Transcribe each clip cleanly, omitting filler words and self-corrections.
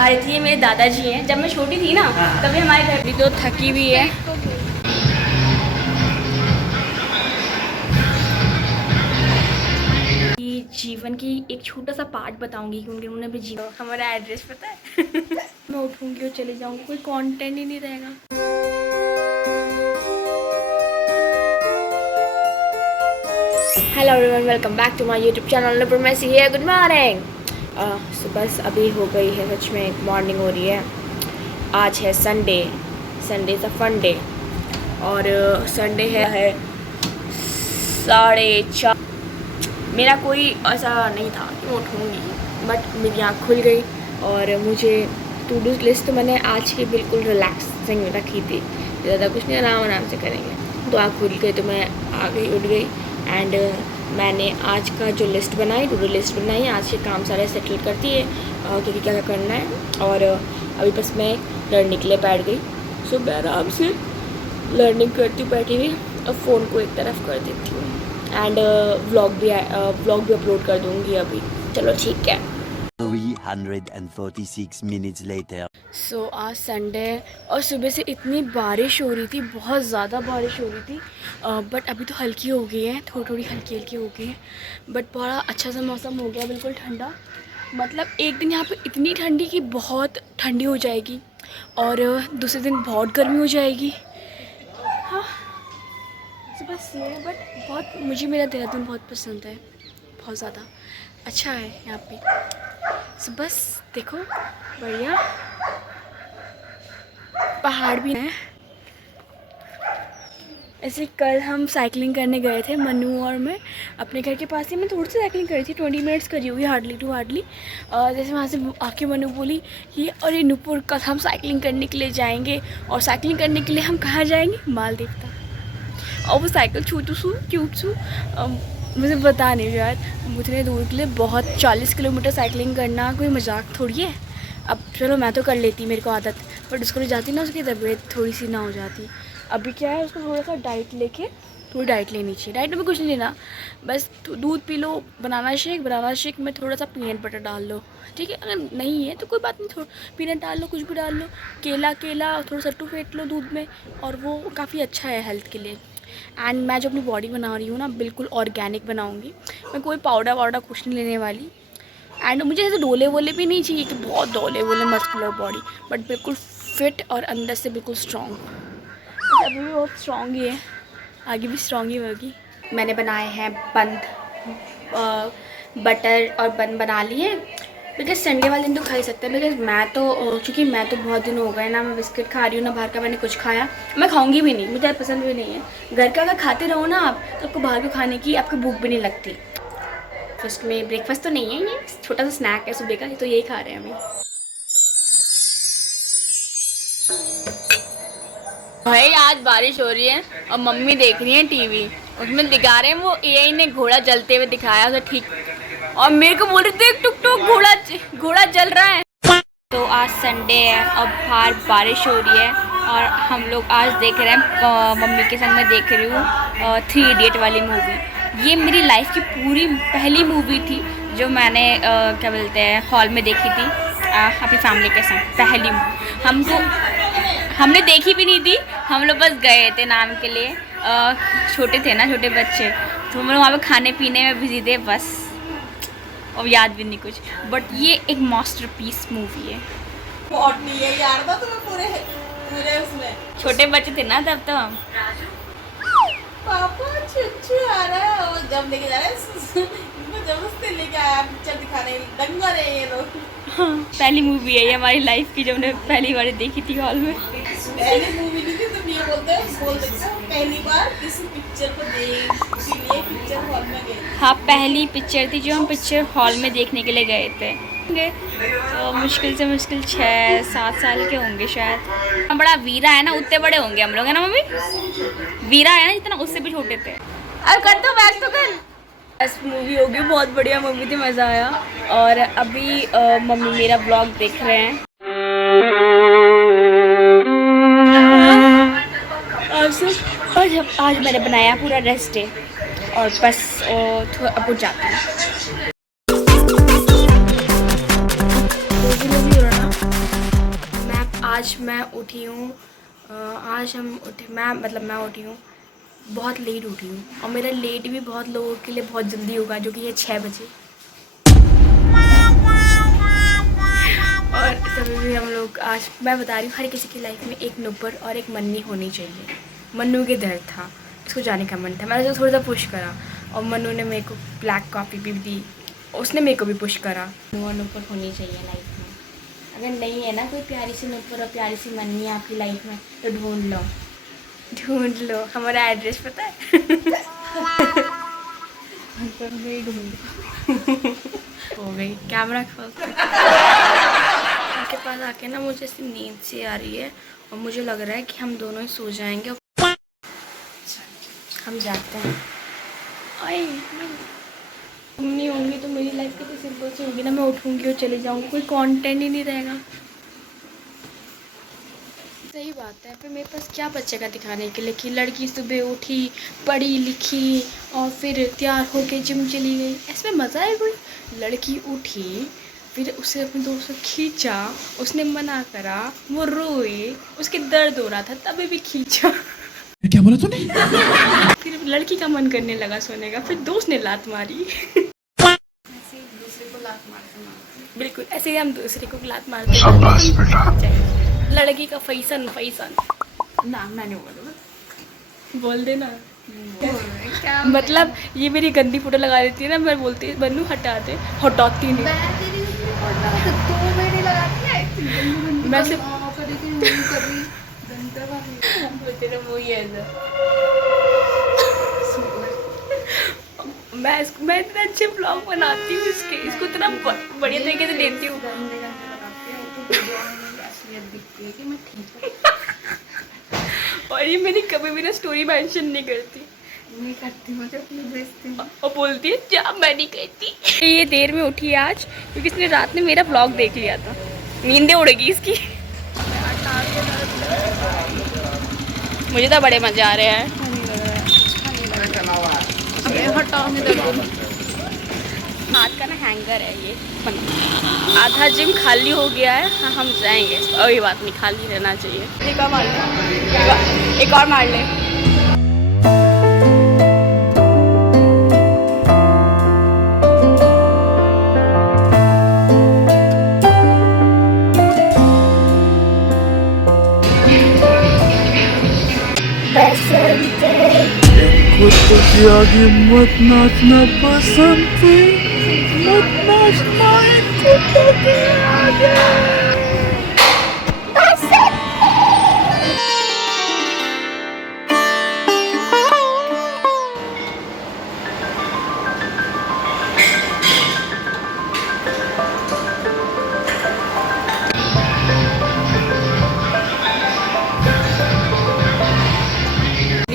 खा रही थी। ये मेरे दादाजी हैं, जब मैं छोटी थी ना तभी हमारे घर भी। तो थकी हुई है। जीवन की एक छोटा सा पार्ट बताऊंगी कि उन्होंने भी जीवन। हमारा एड्रेस पता है? मैं उठूंगी और चले जाऊंगी, कोई कंटेंट ही नहीं रहेगा। Hello everyone, welcome back to my YouTube channel पर मैं सी है। Good morning. बस अभी हो गई है, सच में मॉर्निंग हो रही है। आज है Sunday. Sunday is a fun day और संडे है 4:30। मेरा कोई ऐसा नहीं था कि मैं उठूँगी, बट मेरी आँख खुल गई और मुझे टू डू लिस्ट तो मैंने आज की बिल्कुल रिलैक्सिंग रखी थी। ज़्यादा कुछ नहीं, आराम से करेंगे। तो आँख खुल गई तो मैं आ गई, उठ गई एंड मैंने आज का जो लिस्ट बनाई, टू डू लिस्ट बनाई, आज के काम सारे सेटल करती है क्योंकि क्या क्या करना है। और अभी बस मैं लर्निंग के लिए बैठ गई। सो मैं आराम से लर्निंग करती हूँ बैठी हुई और फ़ोन को एक तरफ कर देती हूँ एंड व्लॉग भी अपलोड कर दूँगी अभी। चलो ठीक है। 346 minutes later. सो आज संडे और सुबह से इतनी बारिश हो रही थी, बहुत ज़्यादा बारिश हो रही थी। बट अभी तो हल्की हो गई है, थोड़ी थोड़ी हल्की हो गई है। बट बड़ा अच्छा सा मौसम हो गया, बिल्कुल ठंडा। मतलब एक दिन यहाँ पे इतनी ठंडी कि बहुत ठंडी हो जाएगी और दूसरे दिन बहुत गर्मी हो जाएगी। हाँ, तो बस ये है। बट बहुत मुझे मेरा देहरादून बहुत पसंद है, बहुत ज़्यादा अच्छा है यहाँ पे। सो बस देखो, बढ़िया पहाड़ भी हैं। ऐसे कल हम साइकिलिंग करने गए थे, मनु और मैं, अपने घर के पास ही। मैं थोड़ी सी साइकिलिंग करी थी, 20 मिनट्स करी होगी, हार्डली। जैसे वहाँ से आके मनु बोली ये और ये नूपुर, कल हम साइकिलिंग करने के लिए जाएंगे। और साइकिलिंग करने के लिए हम कहाँ जाएंगे? मालदीव तक। और वो साइकिल क्यूट सू मुझे बता नहीं यार, उतने दूर के लिए बहुत 40 किलोमीटर साइकिलिंग करना कोई मजाक थोड़ी है। अब चलो मैं तो कर लेती, मेरे को आदत, बट उसको ले जाती ना, उसकी तबीयत थोड़ी सी ना हो जाती। अभी क्या है, उसको थोड़ा सा डाइट लेके, थोड़ी डाइट लेनी चाहिए। डाइट में कुछ नहीं लेना, बस दूध पी लो, बनाना शेक में थोड़ा सा पीनट बटर डाल लो, ठीक है। अगर नहीं है तो कोई बात नहीं, थोड़ा पीनट डाल लो, कुछ भी डाल लो। केला थोड़ा सट्टू फेंट लो दूध में, और वो काफ़ी अच्छा है हेल्थ के लिए। एंड मैं जो अपनी बॉडी बना रही हूँ ना, बिल्कुल ऑर्गेनिक बनाऊँगी मैं, कोई पाउडर कुछ नहीं लेने वाली। एंड मुझे ऐसे डोले वोले भी नहीं चाहिए कि बहुत डोले वोले मस्कुलर बॉडी, बट बिल्कुल फिट और अंदर से बिल्कुल स्ट्रॉन्ग। अभी भी बहुत स्ट्रॉन्ग ही है, आगे भी स्ट्रॉन्ग ही होगी। मैंने बनाए हैं बंद, बटर और बन बना लिए। बिकॉज संडे वाले दिन तो खा ही सकते हैं। बिकॉज चूँकि मैं तो बहुत दिन हो गए ना, मैं बिस्किट खा रही हूँ ना, बाहर का मैंने कुछ खाया, मैं खाऊंगी भी नहीं, मुझे पसंद भी नहीं है। घर का अगर खाते रहो ना आप, तो आपको बाहर के खाने की आपको भूख भी नहीं लगती। फर्स्ट में ब्रेकफास्ट तो नहीं है, ये छोटा सा स्नैक है सुबह का, तो यही खा रहे हैं अभी। भाई आज बारिश हो रही है और मम्मी देख रही है टीवी, उसमें दिखा रहे हैं वो एआई ने घोड़ा जलते हुए दिखाया था, ठीक। और मेरे को बोल रहे थे टुक घोड़ा जल रहा है। तो आज संडे है और बाहर बारिश हो रही है और हम लोग आज देख रहे हैं, मम्मी के संग मैं देख रही हूँ 3 इडियट वाली मूवी। ये मेरी लाइफ की पूरी पहली मूवी थी जो मैंने क्या बोलते हैं हॉल में देखी थी अपनी फैमिली के संग। पहली हमने देखी भी नहीं थी, हम लोग बस गए थे नाम के लिए। छोटे थे ना, छोटे बच्चे, तो हम लोग वहाँ पे खाने पीने में बिजी थे बस, और याद भी नहीं कुछ। बट ये एक मास्टरपीस मूवी है। बहुत नहीं है यार, तो तुम्हें पूरे उसमें छोटे बच्चे थे ना तब तो हम। पापा चुच्चू आ रहा है और जब लेके जा रहे हैं इनको जबरदस्ती लेके आया पिक्चर दिखाने, दंगा रहे ये लोग। हाँ, पहली मूवी है ये हमारी लाइफ की, जब हमने पहली बार देखी थी हॉल में। पहली मूवी नहीं थी, तुम ये बोल देते पहली बार किसी पिक्चर को देख, इसीलिए पिक्चर हॉल में गए। हाँ, पहली पिक्चर थी जो हम पिक्चर हॉल में देखने के लिए गए थे। तो मुश्किल से 6-7 साल के होंगे शायद। हम बड़ा वीरा है ना, उतने बड़े होंगे हम लोग, है ना मम्मी? वीरा है ना जितना, उससे भी छोटे थे। अब कर दो, बैक तो कर। बस मूवी होगी, बहुत बढ़िया मूवी थी, मज़ा आया। और अभी मम्मी मेरा ब्लॉग देख रहे हैं। आज मैंने बनाया पूरा रेस्ट डे और बस अब उठ जाती हूँ। आज मैं उठी हूँ, मैं उठी हूँ बहुत लेट उठी हूँ, और मेरा लेट भी बहुत लोगों के लिए बहुत जल्दी होगा, जो कि है 6 बजे। और तभी भी हम लोग आज, मैं बता रही हूँ, हर किसी की लाइफ में एक नुपुर और एक मन्नी होनी चाहिए। मन्नू के दर्द था, उसको जाने का मन था, मैंने उसको थोड़ा सा पुश करा, और मन्नू ने मेरे को ब्लैक कॉफ़ी भी दी, उसने मेरे को भी पुश करा। नुपुर होनी चाहिए लाइफ में। अगर नहीं है ना कोई प्यारी सी नुपुर और प्यारी सी मन्नी आपकी लाइफ में, तो ढूंढ लो। हमारा एड्रेस पता है? हो गई कैमरा खोल के पास आके ना मुझे ऐसी नींद सी आ रही है, और मुझे लग रहा है कि हम दोनों ही सो जाएंगे। हम जाते हैं। आई नहीं होंगी तो मेरी लाइफ कितनी सिंपल सी होगी ना, मैं उठूँगी और चले जाऊँगी, कोई कंटेंट ही नहीं रहेगा। सही बात है, फिर मेरे पास क्या बचेगा दिखाने के लिए कि लड़की सुबह उठी, पढ़ी लिखी और फिर तैयार होके जिम चली गई। इसमें मज़ा है कोई? लड़की उठी, फिर उसे अपने दोस्त को खींचा, उसने मना करा, वो रोए, उसके दर्द हो रहा था तभी भी खींचा। क्या बोला तूने? फिर लड़की का मन करने लगा सोने का, फिर दोस्त ने लात मारी। बिल्कुल ऐसे ही हम दूसरे को लात मारते हैं। लड़की का फैशन ना मैं नहीं बोलूँगा, बोल देना। मतलब ये मेरी गंदी फोटो लगा देती है ना, मैं बोलती है बनू हटा दे, हटाती नहीं। मैं सिर्फ मैं इतने अच्छे ब्लॉग बनाती हूँ, इसको इतना बढ़िया तरीके से देती हूँ। और ये मेरी कभी भी ना स्टोरी मेंशन नहीं करती, मुझे अपनी बेइज्जती और बोलती है जा मैं नहीं कहती। ये देर में उठी आज क्योंकि इसने रात में मेरा ब्लॉग देख लिया था, नींदें उड़ेगी इसकी। मुझे तो बड़े मजे आ रहे हैं। हाथ का ना हैंगर है ये, आधा जिम खाली हो गया है। हाँ हम जाएंगे, कोई बात नहीं, खाली रहना चाहिए। एक और मार ले, एक और मार ले। खुद को किया कि मत नाचना पसंद थी, मत नाचना कुत्तों के आगे।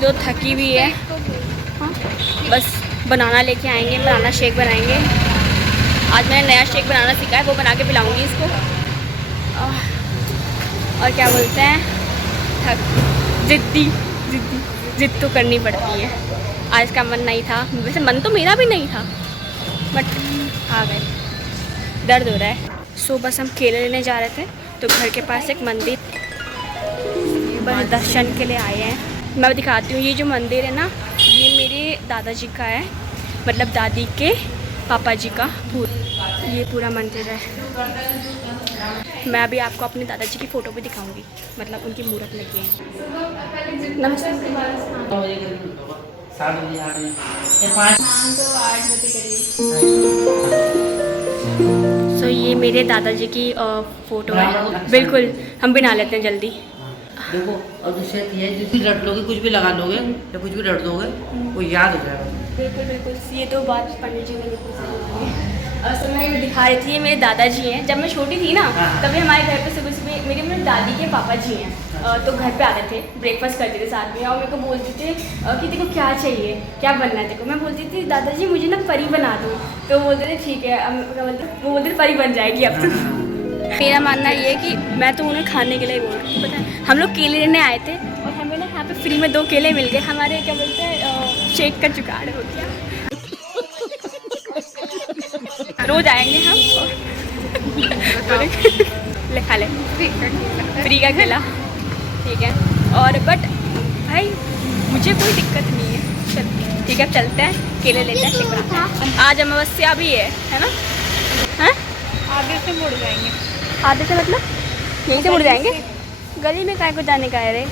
तो थकी हुई है। हाँ बस बनाना लेके आएंगे, बनाना शेक बनाएंगे। आज मैंने नया शेक बनाना सीखा है, वो बना के पिलाऊंगी इसको। और क्या बोलते हैं, जिद तो करनी पड़ती है। आज का मन नहीं था, वैसे मन तो मेरा भी नहीं था, बट आ गए, दर्द हो रहा है। सो बस हम केले लेने जा रहे थे, तो घर के पास एक मंदिर, बस दर्शन के लिए आए हैं। मैं दिखाती हूँ, ये जो मंदिर है ना, ये मेरे दादाजी का है, मतलब दादी के पापा जी का ये पूरा मंदिर है। मैं अभी आपको अपने दादाजी की फ़ोटो भी दिखाऊंगी, मतलब उनकी मूर्त लगी है। नमस्ते। सो ये मेरे दादाजी की फ़ोटो है। बिल्कुल हम भी नहा लेते हैं जल्दी। देखो, और दूसरा ये है, जिस भी रट लोगे, कुछ भी लगा लोगे या कुछ भी रट दोगे, वो याद हो जाएगा। बिल्कुल बिल्कुल, ये तो बात पंडित जी ने बिल्कुल सही है। और सब मैं ये दिखा रही थी, ये मेरे दादाजी हैं। जब मैं छोटी थी ना, तभी हमारे घर पे सुबह सुबह मेरी दादी के पापा जी हैं, तो घर पे आते थे, ब्रेकफास्ट करते थे साथ में, और मेरे को बोलते थे कि तेरे को क्या चाहिए, क्या बनना है तेरे को। मैं बोलती थी दादाजी मुझे ना परी बना दो, तो बोलते थे ठीक है। वो बोलते थे परी बन जाएगी अब तो। मेरा मानना ये है कि मैं तो उन्हें खाने के लिए बोल रही हूँ। पता है, हम लोग केले लेने आए थे और हमें ना यहाँ पे फ्री में 2 केले मिल गए। हमारे क्या बोलते हैं, शेक का जुगाड़ हो गया। रोज आएंगे हम। ले खा ले, फ्री का केला, ठीक है। और बट भाई मुझे कोई दिक्कत नहीं है, चल ठीक है, चलते हैं, केले लेते हैं, शेक बनाते हैं। आज अमावस्या भी है ना? हैं? आगे से मुड़ जाएंगे। आधे से मतलब यहीं से मुड़ जाएंगे? गली में काय को जाने का है रे?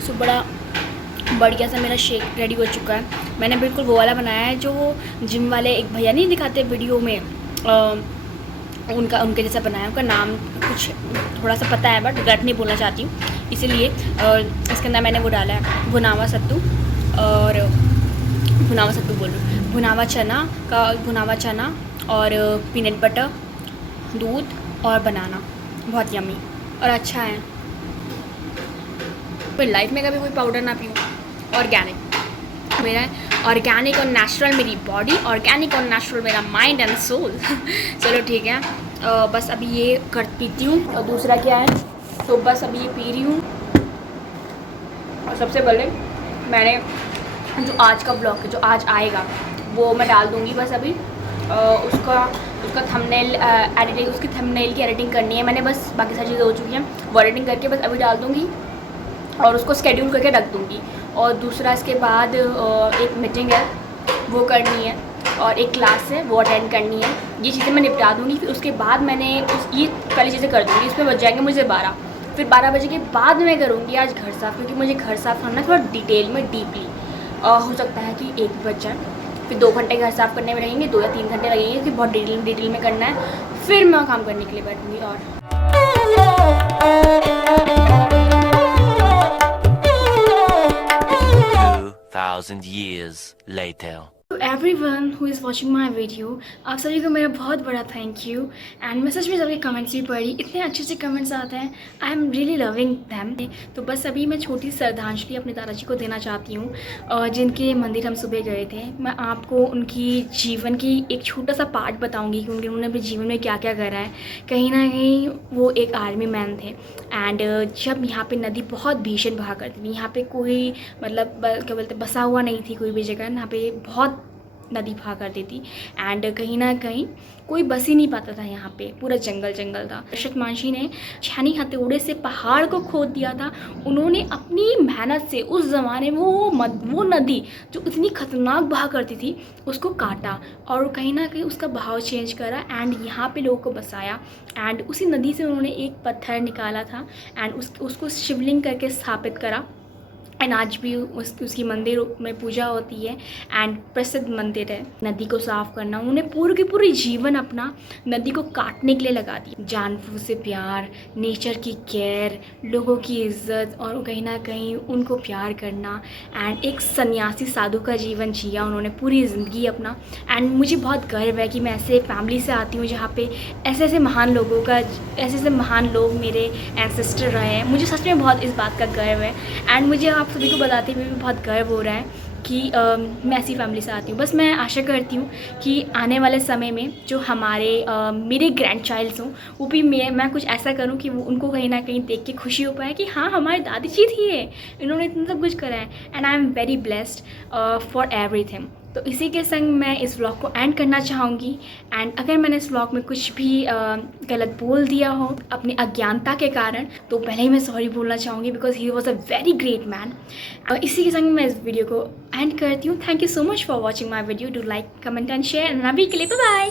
सो बड़ा बढ़िया सा मेरा शेक रेडी हो चुका है। मैंने बिल्कुल वो वाला बनाया है जो जिम वाले एक भैया नहीं दिखाते वीडियो में, उनके जैसा बनाया। उनका नाम कुछ थोड़ा सा पता है बट गलत नहीं बोलना चाहती हूँ, इसीलिए इसके अंदर मैंने वो डाला है भुनावा सत्तू, और भुनावा सत्तू बोल रही हूँ, भुनावा चना और पीनट बटर, दूध और बनाना। बहुत यम्मी और अच्छा है। फिर लाइफ में कभी कोई पाउडर ना पीऊँ। ऑर्गेनिक मेरा, ऑर्गेनिक और नेचुरल मेरी बॉडी, ऑर्गेनिक और नेचुरल मेरा माइंड एंड सोल। चलो ठीक है, बस अभी ये कर पीती हूँ। और दूसरा क्या है, तो बस अभी ये पी रही हूँ। और सबसे पहले मैंने जो आज का ब्लॉग है, जो आज आएगा, वो मैं डाल दूँगी बस अभी। उसका थंबनेल एडिटिंग, उसकी थंबनेल की एडिटिंग करनी है मैंने, बस बाकी सारी चीज़ें हो चुकी हैं, वो एडिटिंग करके बस अभी डाल दूँगी और उसको स्केड्यूल करके रख दूँगी। और दूसरा इसके बाद एक मीटिंग है वो करनी है, और एक क्लास है वो अटेंड करनी है। ये चीज़ें मैं निपटा दूँगी। फिर उसके बाद मैंने ये पहली चीज़ें कर दूँगी। इसमें बच जाएंगे मुझे 12। फिर 12 बजे के बाद मैं करूँगी आज घर साफ़, क्योंकि मुझे घर साफ़ करना है थोड़ा डिटेल में, डीपली। हो सकता है कि 1 बज जाए। फिर 2 घंटे घर साफ़ करने में लगेंगे, 2 या 3 घंटे लगेंगे, क्योंकि बहुत डिटेल में करना है। फिर मैं काम करने के लिए बैठूँगी। और 2,000 years later. To everyone who is watching my video, आप सभी को मेरा बहुत बड़ा थैंक यू। एंड मैं सच में सबके कमेंट्स भी पढ़ी, इतने अच्छे अच्छे कमेंट्स आते हैं। I am really loving them. तो बस अभी मैं छोटी श्रद्धांजलि अपने दादाजी को देना चाहती हूँ, जिनके मंदिर हम सुबह गए थे। मैं आपको उनकी जीवन की एक छोटा सा पार्ट बताऊँगी कि उन्होंने अपने जीवन में क्या क्या करा है। कहीं ना कहीं वो एक आर्मी मैन थे। एंड जब यहाँ पे नदी बहुत भीषण बहा करती थी, यहाँ पे कोई मतलब क्या बोलते बसा हुआ नहीं थी कोई भी जगह, यहाँ पे बहुत नदी बहा करती थी। एंड कहीं ना कहीं कोई बस ही नहीं पाता था, यहाँ पे पूरा जंगल जंगल था। अरशद मांझी ने छानी हथौड़े से पहाड़ को खोद दिया था। उन्होंने अपनी मेहनत से उस ज़माने में वो नदी जो इतनी खतरनाक बहा करती थी उसको काटा, और कहीं ना कहीं उसका बहाव चेंज करा एंड यहाँ पे लोगों को बसाया। एंड उसी नदी से उन्होंने एक पत्थर निकाला था एंड उसको शिवलिंग करके स्थापित करा। एंड आज भी उसकी मंदिर में पूजा होती है एंड प्रसिद्ध मंदिर है। नदी को साफ़ करना, उन्होंने पूरी की पूरी जीवन अपना नदी को काटने के लिए लगा दिया। जानवरों से प्यार, नेचर की केयर, लोगों की इज्जत और कहीं ना कहीं उनको प्यार करना। एंड एक सन्यासी साधु का जीवन जिया उन्होंने पूरी ज़िंदगी अपना। एंड मुझे बहुत गर्व है कि मैं ऐसे फैमिली से आती हूँ जहाँ पे ऐसे ऐसे महान लोग मेरे एंसेस्टर रहे हैं। मुझे सच में बहुत इस बात का गर्व है। एंड मुझे आप सभी को बताते हुए भी बहुत गर्व हो रहा है कि मैं ऐसी फैमिली से आती हूँ। बस मैं आशा करती हूँ कि आने वाले समय में जो मेरे ग्रैंड चाइल्ड्स हों, वो भी मैं कुछ ऐसा करूँ कि वो उनको कहीं ना कहीं देख के खुशी हो पाए कि हाँ हमारी दादी जी थी ये, इन्होंने इतना सब कुछ करा है। And I am very blessed for everything. तो इसी के संग मैं इस व्लॉग को एंड करना चाहूँगी। एंड अगर मैंने इस व्लॉग में कुछ भी गलत बोल दिया हो अपनी अज्ञानता के कारण, तो पहले ही मैं सॉरी बोलना चाहूँगी, because he was a very great man. इसी के संग मैं इस वीडियो को एंड करती हूँ। Thank you so much for watching my video. Do like, comment and share. And अभी के लिए बाय बाय।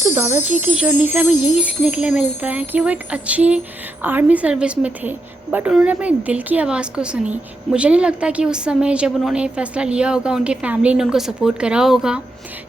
तो दादाजी की जर्नी से हमें यही सीखने के लिए मिलता है कि वो एक अच्छी आर्मी सर्विस में थे, बट उन्होंने अपने दिल की आवाज़ को सुनी। मुझे नहीं लगता कि उस समय जब उन्होंने फ़ैसला लिया होगा उनके फैमिली ने उनको सपोर्ट करा होगा।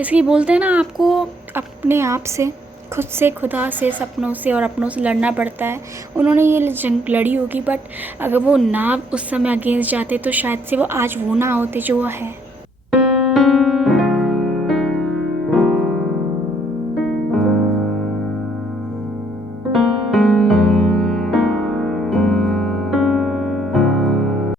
इसलिए बोलते हैं ना, आपको अपने आप से, खुद से, खुदा से, सपनों से और अपनों से लड़ना पड़ता है। उन्होंने ये जंग लड़ी होगी, बट अगर वो ना उस समय अगेंस्ट जाते तो शायद से वो आज वो ना होते जो वो है।